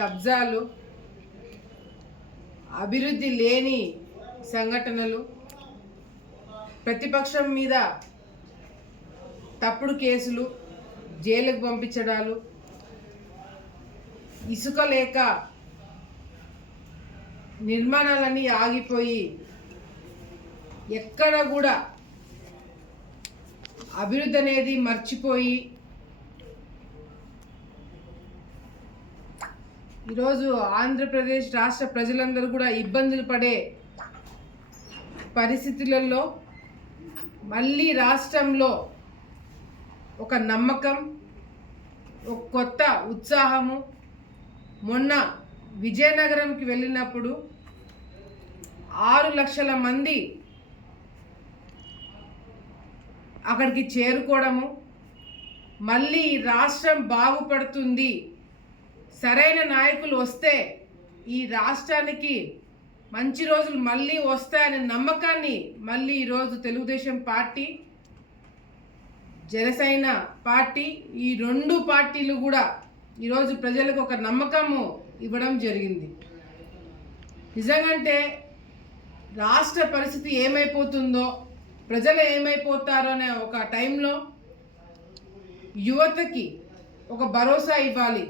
కబ్జాలు అభివృద్ధి లేని సంఘటనలు ప్రతిపక్షం మీద తప్పుడు కేసులు జైలుకు పంపించడాలు ఇసుక లేక నిర్మాణాలన్నీ ఆగిపోయి ఎక్కడ కూడా అభివృద్ధి అనేది మర్చిపోయి ఈరోజు ఆంధ్రప్రదేశ్ రాష్ట్ర ప్రజలందరూ కూడా ఇబ్బందులు పడే పరిస్థితులలో మళ్ళీ రాష్ట్రంలో ఒక నమ్మకం ఒక కొత్త ఉత్సాహము. మొన్న విజయనగరంకి వెళ్ళినప్పుడు ఆరు లక్షల మంది అక్కడికి చేరుకోవడము. మళ్ళీ రాష్ట్రం బాగుపడుతుంది సరైన నాయకులు వస్తే ఈ రాష్ట్రానికి మంచి రోజులు మళ్ళీ వస్తాయనే నమ్మకాన్ని మళ్ళీ ఈరోజు తెలుగుదేశం పార్టీ జనసేన పార్టీ ఈ రెండు పార్టీలు కూడా ఈరోజు ప్రజలకు ఒక నమ్మకము ఇవ్వడం జరిగింది. నిజంగంటే రాష్ట్ర పరిస్థితి ఏమైపోతుందో ప్రజలు ఏమైపోతారో అనే ఒక టైంలో యువతకి ఒక భరోసా ఇవ్వాలి.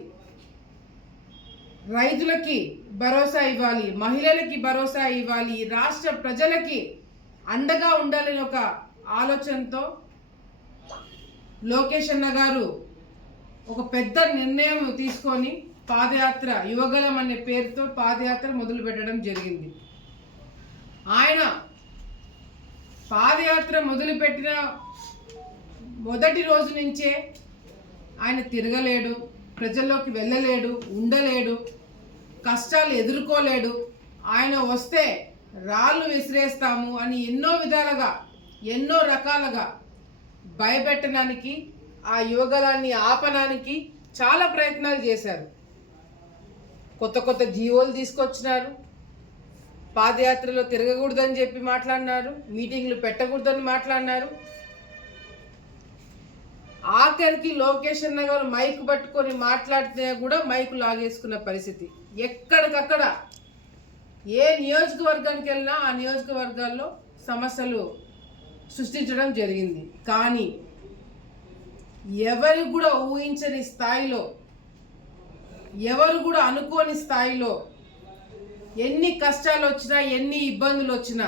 రైతులకి భరోసా ఇవ్వాలి మహిళలకి భరోసా ఇవ్వాలి ఈ రాష్ట్ర ప్రజలకి అండగా ఉండాలని ఒక ఆలోచనతో లోకేష్ అన్న గారు ఒక పెద్ద నిర్ణయం తీసుకొని పాదయాత్ర యువగలం అనే పేరుతో పాదయాత్ర మొదలు పెట్టడం జరిగింది. ఆయన పాదయాత్ర మొదలుపెట్టిన మొదటి రోజు నుంచే ఆయన తిరగలేడు. ప్రజల్లోకి వెళ్ళలేడు ఉండలేడు కష్టాలు ఎదుర్కోలేడు. ఆయన వస్తే రాళ్ళు విసిరేస్తాము అని ఎన్నో విధాలుగా ఎన్నో రకాలుగా భయపెట్టడానికి ఆ యువగలాన్ని ఆపడానికి చాలా ప్రయత్నాలు చేశారు. కొత్త కొత్త జీవోలు తీసుకొచ్చినారు. పాదయాత్రలో తిరగకూడదని చెప్పి మాట్లాడినారు. మీటింగ్లు పెట్టకూడదని మాట్లాడినారు. ఆఖరికి లోకేష్ అన్న గారు మైక్ పట్టుకొని మాట్లాడితే కూడా మైక్ లాగేసుకున్న పరిస్థితి. ఎక్కడికక్కడ ఏ నియోజకవర్గానికి వెళ్ళినా ఆ నియోజకవర్గాల్లో సమస్యలు సృష్టించడం జరిగింది. కానీ ఎవరు కూడా ఊహించని స్థాయిలో ఎవరు కూడా అనుకోని స్థాయిలో ఎన్ని కష్టాలు వచ్చినా ఎన్ని ఇబ్బందులు వచ్చినా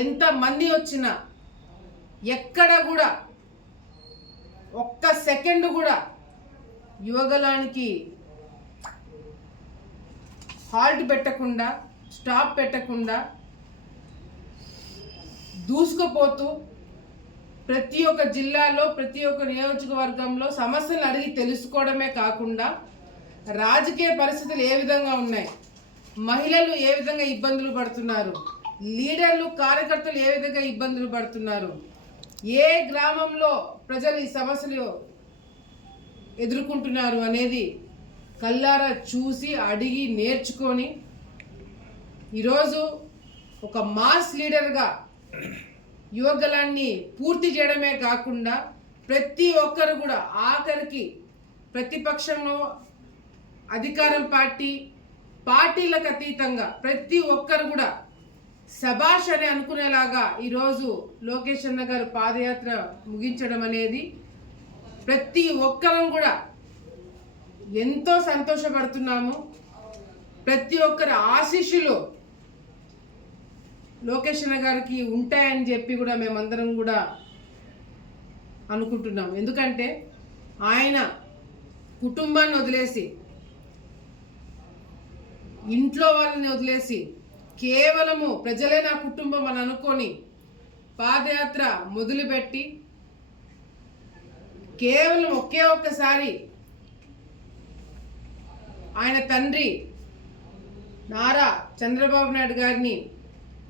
ఎంతమంది వచ్చినా ఎక్కడ కూడా ఒక్క సెకండ్ కూడా యువగలానికి హాల్ట్ పెట్టకుండా స్టాప్ పెట్టకుండా దూసుకుపోతూ ప్రతి ఒక్క జిల్లాలో ప్రతి ఒక్క నియోజకవర్గంలో సమస్యలు అడిగి తెలుసుకోవడమే కాకుండా రాజకీయ పరిస్థితులు ఏ విధంగా ఉన్నాయి మహిళలు ఏ విధంగా ఇబ్బందులు పడుతున్నారు లీడర్లు కార్యకర్తలు ఏ విధంగా ఇబ్బందులు పడుతున్నారు ఏ గ్రామంలో ప్రజలు ఈ సమస్యలు ఎదుర్కొంటున్నారు అనేది కల్లారా చూసి అడిగి నేర్చుకొని ఈరోజు ఒక మాస్ లీడర్గా యువగలాన్ని పూర్తి చేయడమే కాకుండా ప్రతి ఒక్కరు కూడా ఆఖరికి ప్రతిపక్షంలో అధికారం పార్టీ పార్టీలకు అతీతంగా ప్రతి ఒక్కరు కూడా సభాష్ అని అనుకునేలాగా ఈరోజు లోకేష్ అన్న గారు పాదయాత్ర ముగించడం అనేది ప్రతి ఒక్కరం కూడా ఎంతో సంతోషపడుతున్నాము. ప్రతి ఒక్కరి ఆశీస్సులు లోకేష్ అన్న గారికి ఉంటాయని చెప్పి కూడా మేమందరం కూడా అనుకుంటున్నాం. ఎందుకంటే ఆయన కుటుంబాన్ని వదిలేసి ఇంట్లో వాళ్ళని వదిలేసి కేవలము ప్రజలే నా కుటుంబం అని అనుకొని పాదయాత్ర మొదలుపెట్టి కేవలం ఒకే ఒక్కసారి ఆయన తండ్రి నారా చంద్రబాబు నాయుడు గారిని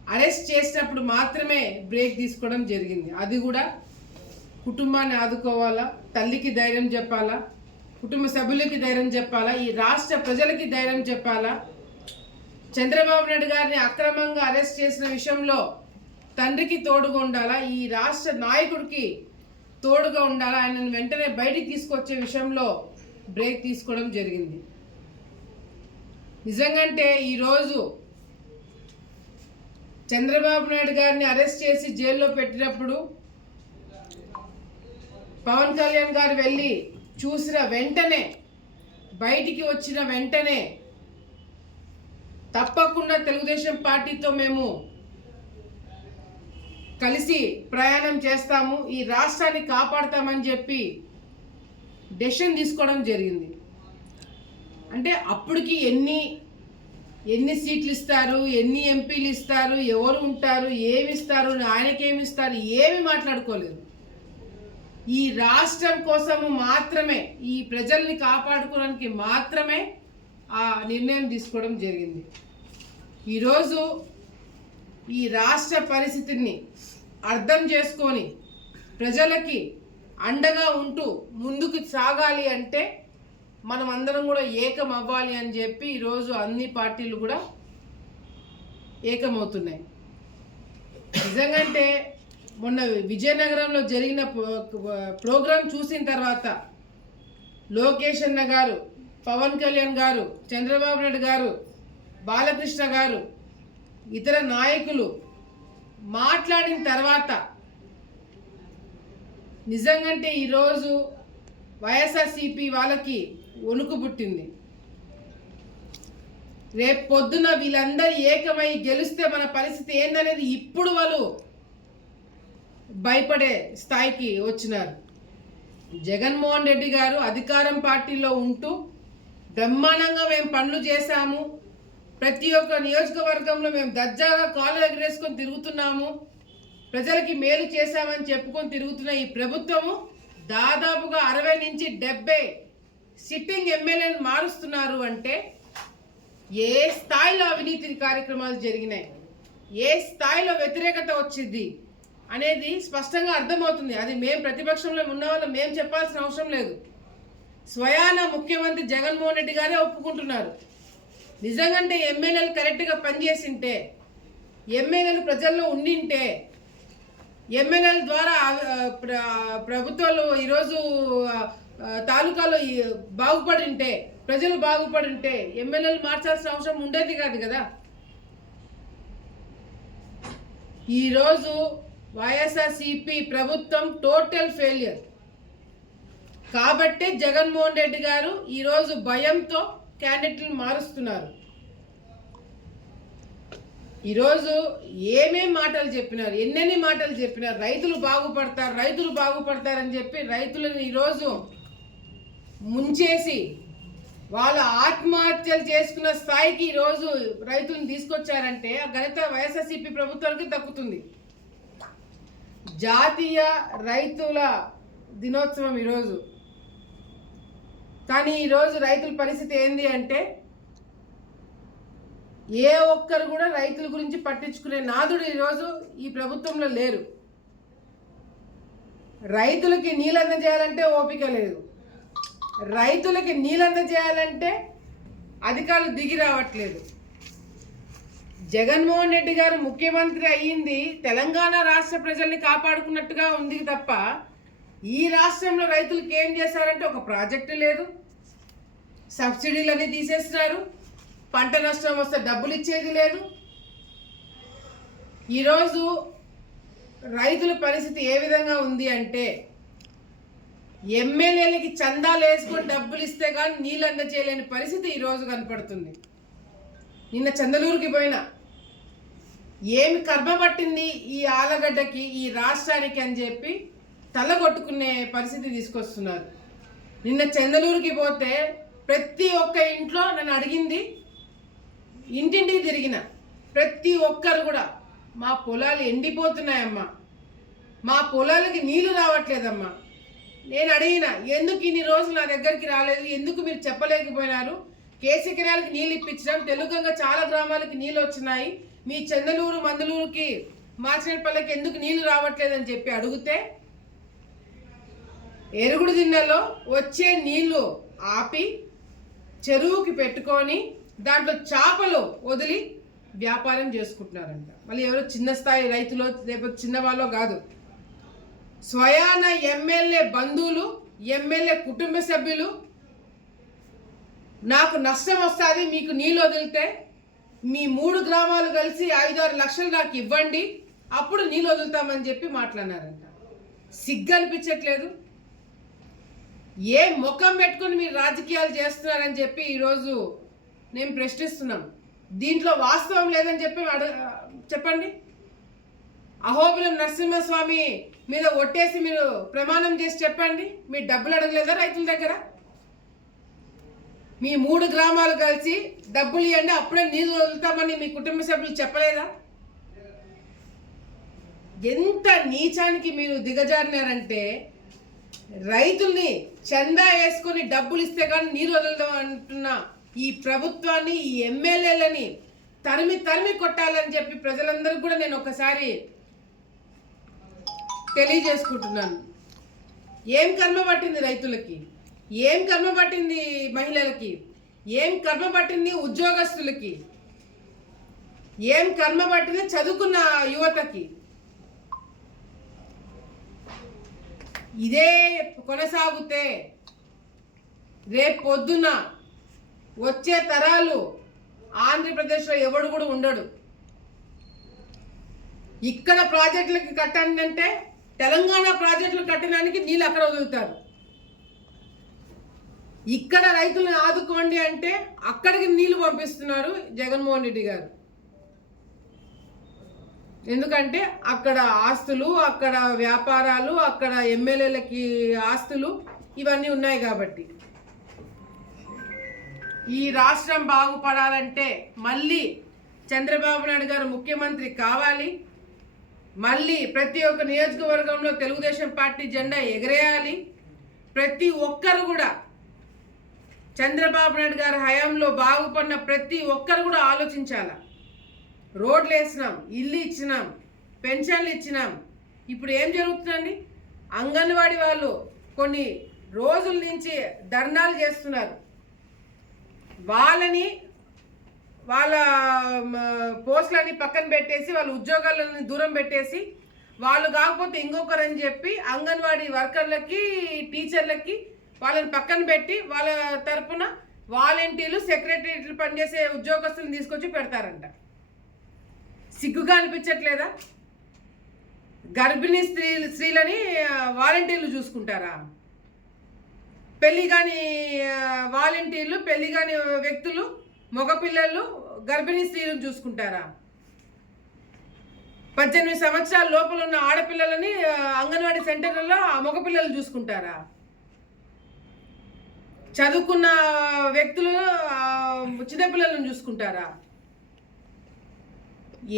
అరెస్ట్ చేసినప్పుడు మాత్రమే బ్రేక్ తీసుకోవడం జరిగింది. అది కూడా కుటుంబాన్ని ఆదుకోవాలా తల్లికి ధైర్యం చెప్పాలా కుటుంబ సభ్యులకి ధైర్యం చెప్పాలా ఈ రాష్ట్ర ప్రజలకి ధైర్యం చెప్పాలా చంద్రబాబు నాయుడు గారిని అక్రమంగా అరెస్ట్ చేసిన విషయంలో తండ్రికి తోడుగా ఉండాలా? ఈ రాష్ట్ర నాయకుడికి తోడుగా ఉండాలా? ఆయనను వెంటనే బయటికి తీసుకొచ్చే విషయంలో బ్రేక్ తీసుకోవడం జరిగింది. నిజంగంటే ఈరోజు చంద్రబాబు నాయుడు గారిని అరెస్ట్ చేసి జైల్లో పెట్టినప్పుడు పవన్ కళ్యాణ్ గారు వెళ్ళి చూసిన వెంటనే బయటికి వచ్చిన వెంటనే తప్పకుండా తెలుగుదేశం పార్టీతో మేము కలిసి ప్రయాణం చేస్తాము. ఈ రాష్ట్రాన్ని కాపాడతామని చెప్పి డెసిషన్ తీసుకోవడం జరిగింది. అంటే అప్పటికి ఎన్ని ఎన్ని సీట్లు ఇస్తారు ఎన్ని ఎంపీలు ఇస్తారు ఎవరు ఉంటారు ఏమి ఇస్తారు ఆయనకేమి ఇస్తారు ఏమి మాట్లాడుకోలేదు. ఈ రాష్ట్రం కోసము మాత్రమే ఈ ప్రజల్ని కాపాడుకోవడానికి మాత్రమే ఆ నిర్ణయం తీసుకోవడం జరిగింది. ఈరోజు ఈ రాష్ట్ర పరిస్థితిని అర్థం చేసుకొని ప్రజలకి అండగా ఉంటూ ముందుకు సాగాలి అంటే మనం అందరం కూడా ఏకం అవ్వాలి అని చెప్పి ఈరోజు అన్ని పార్టీలు కూడా ఏకమవుతున్నాయి. నిజంగంటే మొన్న విజయనగరంలో జరిగిన ప్రోగ్రాం చూసిన తర్వాత లోకేష్ అన్న గారు పవన్ కళ్యాణ్ గారు చంద్రబాబు నాయుడు గారు బాలకృష్ణ గారు ఇతర నాయకులు మాట్లాడిన తర్వాత నిజంగంటే ఈరోజు వైఎస్ఆర్సిపి వాళ్ళకి వణుకు పుట్టింది. రేపు పొద్దున వీళ్ళందరూ ఏకమై గెలిస్తే మన పరిస్థితి ఏందనేది ఇప్పుడు వాళ్ళు భయపడే స్థాయికి వచ్చినారు. జగన్మోహన్ రెడ్డి గారు అధికారం పార్టీలో ఉంటూ బ్రహ్మాండంగా మేము పనులు చేశాము. ప్రతి ఒక్క నియోజకవర్గంలో మేము దర్జాగా కాలు ఎగరేసుకొని తిరుగుతున్నాము. ప్రజలకి మేలు చేశామని చెప్పుకొని తిరుగుతున్న ఈ ప్రభుత్వము దాదాపుగా అరవై నుంచి డెబ్బై సిట్టింగ్ ఎమ్మెల్యేలు మారుస్తున్నారు అంటే ఏ స్థాయిలో అవినీతి కార్యక్రమాలు జరిగినాయి? ఏ స్థాయిలో వ్యతిరేకత వచ్చింది? అనేది స్పష్టంగా అర్థమవుతుంది. అది మేము ప్రతిపక్షంలో ఉన్న వాళ్ళం మేము చెప్పాల్సిన అవసరం లేదు. స్వయాన ముఖ్యమంత్రి జగన్మోహన్ రెడ్డి గారే ఒప్పుకుంటున్నారు. నిజంగంటే ఎమ్మెల్యేలు కరెక్ట్గా పనిచేసింటే ఎమ్మెల్యేలు ప్రజల్లో ఉండింటే ఎమ్మెల్యేల ద్వారా ప్రభుత్వాలు ఈరోజు తాలూకాలో బాగుపడి ఉంటే ప్రజలు బాగుపడి ఉంటే ఎమ్మెల్యేలు మార్చాల్సిన అవసరం ఉండేది కాదు కదా. ఈరోజు వైఎస్ఆర్సిపి ప్రభుత్వం టోటల్ ఫెయిలియర్. కాబట్టే జగన్మోహన్ రెడ్డి గారు ఈరోజు భయంతో క్యాండిడేట్లను మారుస్తున్నారు. ఈరోజు ఏమేం మాటలు చెప్పినారు? ఎన్నెన్ని మాటలు చెప్పినారు? రైతులు బాగుపడతారు రైతులు బాగుపడతారని చెప్పి రైతులను ఈరోజు ముంచేసి వాళ్ళు ఆత్మహత్యలు చేసుకున్న స్థాయికి ఈరోజు రైతులను తీసుకొచ్చారంటే ఆ ఘనత వైఎస్ఆర్సీపీ ప్రభుత్వానికి దక్కుతుంది. జాతీయ రైతుల దినోత్సవం ఈరోజు కానీ ఈరోజు రైతుల పరిస్థితి ఏంది అంటే ఏ ఒక్కరు కూడా రైతుల గురించి పట్టించుకునే నాదుడు ఈరోజు ఈ ప్రభుత్వంలో లేరు. రైతులకి నీళ్ళు చేయాలంటే ఓపిక లేదు. రైతులకి నీళ్ళు చేయాలంటే అధికారులు దిగి రావట్లేదు. జగన్మోహన్ రెడ్డి గారు ముఖ్యమంత్రి అయ్యింది తెలంగాణ రాష్ట్ర ప్రజల్ని కాపాడుకున్నట్టుగా ఉంది తప్ప ఈ రాష్ట్రంలో రైతులకు ఏం చేశారంటే ఒక ప్రాజెక్టు లేదు. సబ్సిడీలన్నీ తీసేస్తున్నారు. పంట నష్టం వస్తే డబ్బులు ఇచ్చేది లేదు. ఈరోజు రైతుల పరిస్థితి ఏ విధంగా ఉంది అంటే ఎమ్మెల్యేలకి చందాలు వేసుకొని డబ్బులు ఇస్తే కానీ నీళ్ళు అందచేయలేని పరిస్థితి ఈరోజు కనపడుతుంది. నిన్న చందలూరుకి పోయినా. ఏమి కర్మ పట్టింది ఈ ఆలగడ్డకి ఈ రాష్ట్రానికి అని చెప్పి తల కొట్టుకునే పరిస్థితి తీసుకొస్తున్నారు. నిన్న చందలూరుకి పోతే ప్రతి ఒక్క ఇంట్లో నన్ను అడిగింది ఇంటింటికి తిరిగిన ప్రతి ఒక్కరు కూడా మా పొలాలు ఎండిపోతున్నాయమ్మా. మా పొలాలకి నీళ్ళు రావట్లేదమ్మా. నేను అడిగిన ఎందుకు ఇన్ని రోజులు నా దగ్గరికి రాలేదు? ఎందుకు మీరు చెప్పలేకపోయినారు? కేసీకిరాలకి నీళ్ళు ఇప్పించడం తెలుగంగా చాలా గ్రామాలకి నీళ్ళు వచ్చినాయి. మీ చందలూరు మందలూరుకి మార్చినపల్లెకి ఎందుకు నీళ్ళు రావట్లేదని చెప్పి అడిగితే ఎరుగుడు దిన్నెలో వచ్చే నీళ్ళు ఆపి చెరువుకి పెట్టుకొని దాంట్లో చేపలు వదిలి వ్యాపారం చేసుకుంటున్నారంట. మళ్ళీ ఎవరో చిన్న స్థాయి రైతులు లేకపోతే చిన్నవాళ్ళో కాదు. స్వయాన ఎమ్మెల్యే బంధువులు ఎమ్మెల్యే కుటుంబ సభ్యులు నాకు నష్టం వస్తుంది మీకు నీళ్ళు వదిలితే మీ మూడు గ్రామాలు కలిసి ఐదారు లక్షలు నాకు ఇవ్వండి అప్పుడు నీళ్ళు వదులుతామని చెప్పి మాట్లాడినారంట. సిగ్గు అనిపించట్లేదు. ఏ ముఖం పెట్టుకుని మీరు రాజకీయాలు చేస్తున్నారని చెప్పి ఈరోజు నేను ప్రశ్నిస్తున్నాం. దీంట్లో వాస్తవం లేదని చెప్పి చెప్పండి. అహోబిలం నరసింహస్వామి మీద ఒట్టేసి మీరు ప్రమాణం చేసి చెప్పండి. మీరు డబ్బులు అడగలేదా రైతుల దగ్గర? మీ మూడు గ్రామాలు కలిసి డబ్బులు ఇవ్వండి అప్పుడే నీళ్ళు వదులుతామని మీ కుటుంబ సభ్యులు చెప్పలేదా? ఎంత నీచానికి మీరు దిగజారినారంటే రైతుల్ని చందా వేసుకొని డబ్బులు ఇస్తే కానీ నీరు వదలడం అంటున్న ఈ ప్రభుత్వాన్ని ఈ ఎమ్మెల్యేలని తరిమి తరిమి కొట్టాలని చెప్పి ప్రజలందరికీ కూడా నేను ఒకసారి తెలియజేసుకుంటున్నాను. ఏం కర్మ పట్టింది రైతులకి? ఏం కర్మ పట్టింది మహిళలకి? ఏం కర్మ పట్టింది ఉద్యోగస్తులకి? ఏం కర్మ పట్టింది చదువుకున్న యువతకి? ఇదే కొనసాగితే రేపు పొద్దున వచ్చే తరాలు ఆంధ్రప్రదేశ్లో ఎవడు కూడా ఉండడు. ఇక్కడ ప్రాజెక్టులకి కట్టండి అంటే తెలంగాణ ప్రాజెక్టులు కట్టడానికి నీళ్ళు అక్కడ వదులుతారు. ఇక్కడ రైతులను ఆదుకోండి అంటే అక్కడికి నీళ్ళు పంపిస్తున్నారు జగన్మోహన్ రెడ్డి గారు. ఎందుకంటే అక్కడ ఆస్తులు అక్కడ వ్యాపారాలు అక్కడ ఎమ్మెల్యేలకి ఆస్తులు ఇవన్నీ ఉన్నాయి కాబట్టి. ఈ రాష్ట్రం బాగుపడాలంటే మళ్ళీ చంద్రబాబు నాయుడు గారు ముఖ్యమంత్రి కావాలి. మళ్ళీ ప్రతి ఒక్క నియోజకవర్గంలో తెలుగుదేశం పార్టీ జెండా ఎగరేయాలి. ప్రతి ఒక్కరు కూడా చంద్రబాబు నాయుడు గారి హయాంలో బాగుపడిన ప్రతి ఒక్కరు కూడా ఆలోచించాలా? రోడ్లు వేసినాం ఇల్లు ఇచ్చినాం పెన్షన్లు ఇచ్చినాం. ఇప్పుడు ఏం జరుగుతుందండి? అంగన్వాడీ వాళ్ళు కొన్ని రోజుల నుంచి ధర్నాలు చేస్తున్నారు. వాళ్ళని వాళ్ళ మ, పోస్టులని పక్కన పెట్టేసి వాళ్ళ ఉద్యోగాలని దూరం పెట్టేసి వాళ్ళు కాకపోతే ఇంకొకరని చెప్పి అంగన్వాడీ వర్కర్లకి టీచర్లకి వాళ్ళని పక్కన పెట్టి వాళ్ళ తరపున వాలంటీర్లు సెక్రటరీలు పనిచేసే ఉద్యోగస్తులను తీసుకొచ్చి పెడతారంట. సిగ్గుగా అనిపించట్లేదా? గర్భిణీ స్త్రీ స్త్రీలని వాలంటీర్లు చూసుకుంటారా? పెళ్ళి కాని వాలంటీర్లు పెళ్ళి కాని వ్యక్తులు మగపిల్లలు గర్భిణీ స్త్రీలను చూసుకుంటారా? పద్దెనిమిది సంవత్సరాల లోపల ఉన్న ఆడపిల్లలని అంగన్వాడీ సెంటర్లలో ఆ మగపిల్లలు చూసుకుంటారా? చదువుకున్న వ్యక్తులు చిన్నపిల్లలను చూసుకుంటారా?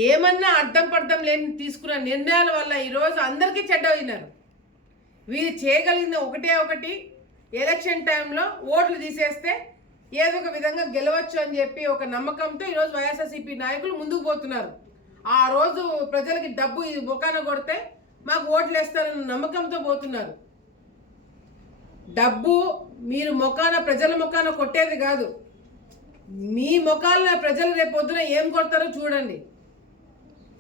ఏమన్నా అర్థం పర్థం లేని తీసుకున్న నిర్ణయాల వల్ల ఈరోజు అందరికీ చెడ్డ అయినారు. వీరు చేయగలిగింది ఒకటే ఒకటి ఎలక్షన్ టైంలో ఓట్లు తీసేస్తే ఏదో ఒక విధంగా గెలవచ్చు అని చెప్పి ఒక నమ్మకంతో ఈరోజు వైఎస్ఆర్సీపీ నాయకులు ముందుకు పోతున్నారు. ఆ రోజు ప్రజలకి డబ్బు ఈ ముఖాన కొడితే మాకు ఓట్లు వేస్తారన్న నమ్మకంతో పోతున్నారు. డబ్బు మీరు ముఖాన ప్రజల ముఖాన కొట్టేది కాదు. మీ ముఖాల ప్రజలు రేపు పొద్దున ఏం కొడతారో చూడండి.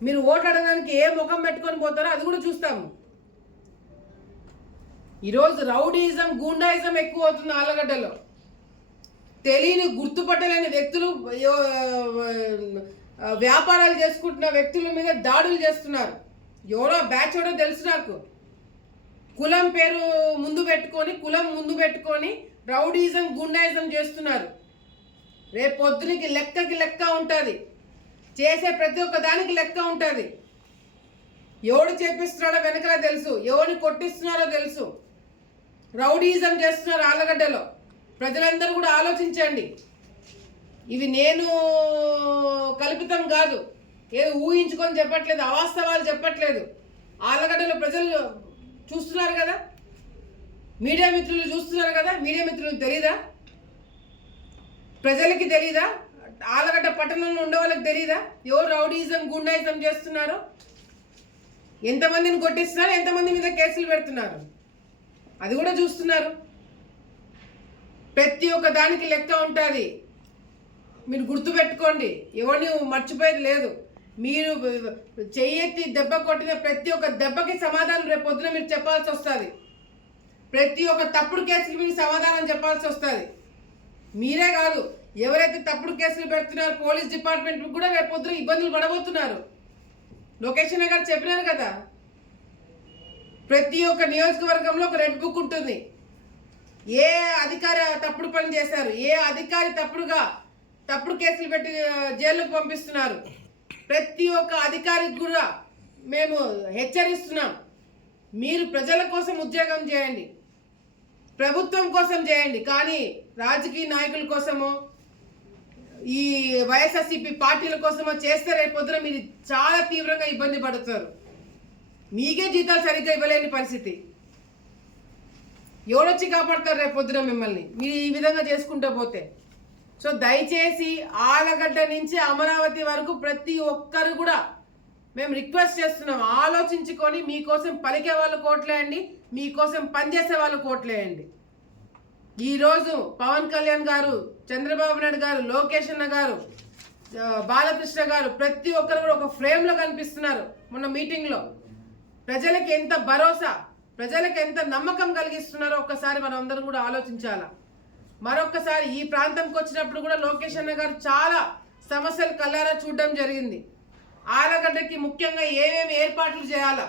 మీరు ఓట్లు అడగడానికి ఏ ముఖం పెట్టుకొని పోతారో అది కూడా చూస్తాము. ఈరోజు రౌడీజం గూండాయిజం ఎక్కువ అవుతుంది ఆలగడ్డలో తెలియని గుర్తుపట్టలేని వ్యక్తులు వ్యాపారాలు చేసుకుంటున్న వ్యక్తుల మీద దాడులు చేస్తున్నారు. ఎవరో బ్యాచ్ ఎవడో తెలుసు నాకు. కులం పేరు ముందు పెట్టుకొని కులం ముందు పెట్టుకొని రౌడీజం గుండాయిజం చేస్తున్నారు. రేపు పొద్దునికి లెక్కకి లెక్క ఉంటుంది. చేసే ప్రతి ఒక్క దానికి లెక్క ఉంటుంది. ఎవడు చేపిస్తున్నాడో వెనకలా తెలుసు ఎవరిని కొట్టిస్తున్నారో తెలుసు. రౌడీజం చేస్తున్నారు ఆలగడ్డలో ప్రజలందరూ కూడా ఆలోచించండి. ఇవి నేను కల్పితం కాదు. ఏదో ఊహించుకొని చెప్పట్లేదు అవాస్తవాలు చెప్పట్లేదు. ఆలగడ్డలో ప్రజలు చూస్తున్నారు కదా? మీడియా మిత్రులు చూస్తున్నారు కదా? మీడియా మిత్రులకు తెలీదా? ప్రజలకి తెలీదా? ఆలగడ్డ పట్టణంలో ఉండే వాళ్ళకి తెలియదా ఎవరు రౌడీజం గుండాయిజం చేస్తున్నారు? ఎంతమందిని కొట్టిస్తున్నారు? ఎంతమంది మీద కేసులు పెడుతున్నారు? అది కూడా చూస్తున్నారు. ప్రతి ఒక్క దానికి లెక్క ఉంటుంది. మీరు గుర్తుపెట్టుకోండి. ఎవరిని మర్చిపోయేది లేదు. మీరు చెయ్యెత్తి దెబ్బ కొట్టిన ప్రతి ఒక్క దెబ్బకి సమాధానం రేపు పొద్దున మీరు చెప్పాల్సి వస్తుంది. ప్రతి ఒక్క తప్పుడు కేసుకి మీరు సమాధానం చెప్పాల్సి వస్తుంది. మీరే కాదు. ఎవరైతే తప్పుడు కేసులు పెడుతున్నారో పోలీస్ డిపార్ట్మెంట్ కూడా రేపు పొద్దున ఇబ్బందులు పడబోతున్నారు. లోకేష్ గారు చెప్పినారు కదా ప్రతి ఒక్క నియోజకవర్గంలో ఒక రెడ్ బుక్ ఉంటుంది. ఏ అధికారి తప్పుడు పని చేశారు ఏ అధికారి తప్పుడుగా తప్పుడు కేసులు పెట్టి జైలుకు పంపిస్తున్నారు. ప్రతి ఒక్క అధికారికి కూడా మేము హెచ్చరిస్తున్నాం. మీరు ప్రజల కోసం ఉద్యోగం చేయండి. ప్రభుత్వం కోసం చేయండి కానీ రాజకీయ నాయకుల కోసమో ఈ వైఎస్ఆర్సీపీ పార్టీల కోసమో చేస్తే రేపు పొద్దున మీరు చాలా తీవ్రంగా ఇబ్బంది పడుతారు మీకే జీతాలు సరిగ్గా ఇవ్వలేని పరిస్థితి. ఎవరొచ్చి కాపాడతారు రేపు పొద్దున మిమ్మల్ని? మీరు ఈ విధంగా చేసుకుంటూ పోతే. సో దయచేసి ఆలగడ్డ నుంచి అమరావతి వరకు ప్రతి ఒక్కరు కూడా మేము రిక్వెస్ట్ చేస్తున్నాం. ఆలోచించుకొని మీకోసం పలికే వాళ్ళు కోట్లేయండి మీకోసం పనిచేసే వాళ్ళు కోట్లేయండి ఈరోజు పవన్ కళ్యాణ్ గారు చంద్రబాబు నాయుడు గారు లోకేష్ అన్న గారు బాలకృష్ణ గారు ప్రతి ఒక్కరు కూడా ఒక ఫ్రేమ్లో కనిపిస్తున్నారు మొన్న మీటింగ్లో ప్రజలకు ఎంత భరోసా ప్రజలకు ఎంత నమ్మకం కలిగిస్తున్నారో ఒక్కసారి మనం అందరం కూడా ఆలోచించాలా. మరొక్కసారి ఈ ప్రాంతంకి వచ్చినప్పుడు కూడా లోకేష్ అన్న గారు చాలా సమస్యలు కల్లారా చూడడం జరిగింది. ఆలగడ్డకి ముఖ్యంగా ఏమేమి ఏర్పాట్లు చేయాలా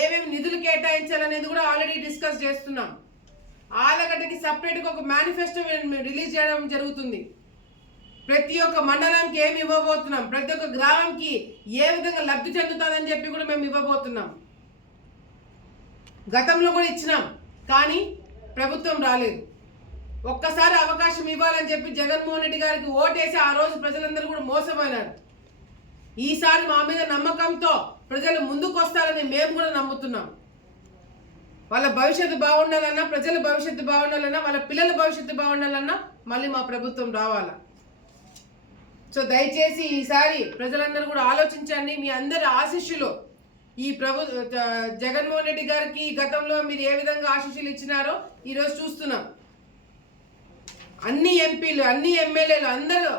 ఏమేమి నిధులు కేటాయించాలనేది కూడా ఆల్రెడీ డిస్కస్ చేస్తున్నాం. ఆలగడ్డకి సపరేట్గా ఒక మేనిఫెస్టో రిలీజ్ చేయడం జరుగుతుంది. ప్రతి ఒక్క మండలంకి ఏమి ఇవ్వబోతున్నాం? ప్రతి ఒక్క గ్రామంకి ఏ విధంగా లబ్ధి చెందుతుందని చెప్పి కూడా మేము ఇవ్వబోతున్నాం. గతంలో కూడా ఇచ్చినాం కానీ ప్రభుత్వం రాలేదు. ఒక్కసారి అవకాశం ఇవ్వాలని చెప్పి జగన్మోహన్ రెడ్డి గారికి ఓటేసి ఆ రోజు ప్రజలందరూ కూడా మోసపోయినారు. ఈసారి మా మీద నమ్మకంతో ప్రజలు ముందుకు వస్తారని మేము కూడా నమ్ముతున్నాం. వాళ్ళ భవిష్యత్తు బాగుండాలన్నా ప్రజల భవిష్యత్తు బాగుండాలన్నా వాళ్ళ పిల్లల భవిష్యత్తు బాగుండాలన్నా మళ్ళీ మా ప్రభుత్వం రావాలా. సో దయచేసి ఈసారి ప్రజలందరూ కూడా ఆలోచించండి. మీ అందరి ఆశీస్సులు ఈ ప్రభు జగన్మోహన్ రెడ్డి గారికి గతంలో మీరు ఏ విధంగా ఆశీస్సులు ఇచ్చినారో ఈరోజు చూస్తున్నాం. అన్ని ఎంపీలు అన్ని ఎమ్మెల్యేలు అందరూ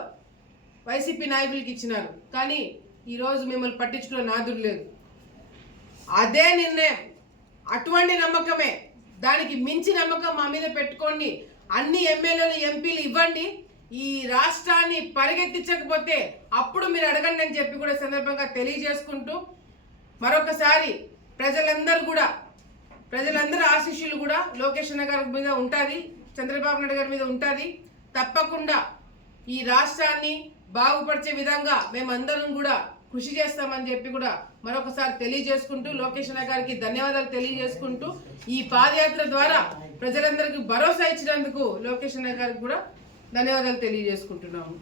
వైసీపీ నాయకులకి ఇచ్చినారు. కానీ ఈరోజు మిమ్మల్ని పట్టించుకునే నాదుడు లేదు. అదే నిర్ణయం. అటువంటి నమ్మకమే. దానికి మించి నమ్మకం మా మీద పెట్టుకోండి. అన్ని ఎమ్మెల్యేలు ఎంపీలు ఇవ్వండి. ఈ రాష్ట్రాన్ని పరిగెత్తించకపోతే అప్పుడు మీరు అడగండి అని చెప్పి కూడా సందర్భంగా తెలియజేసుకుంటూ మరొకసారి ప్రజలందరూ కూడా ప్రజలందరూ ఆశీస్సులు కూడా లోకేష్ అన్న గారి మీద ఉంటుంది చంద్రబాబు నాయుడు గారి మీద ఉంటుంది. తప్పకుండా ఈ రాష్ట్రాన్ని బాగుపరిచే విధంగా మేమందరం కూడా కృషి చేస్తామని చెప్పి కూడా మరొకసారి తెలియజేసుకుంటూ లోకేష్ అన్న గారికి ధన్యవాదాలు తెలియజేసుకుంటూ ఈ పాదయాత్ర ద్వారా ప్రజలందరికీ భరోసా ఇచ్చినందుకు లోకేష్ అన్న గారికి కూడా ధన్యవాదాలు తెలియజేసుకుంటున్నాము.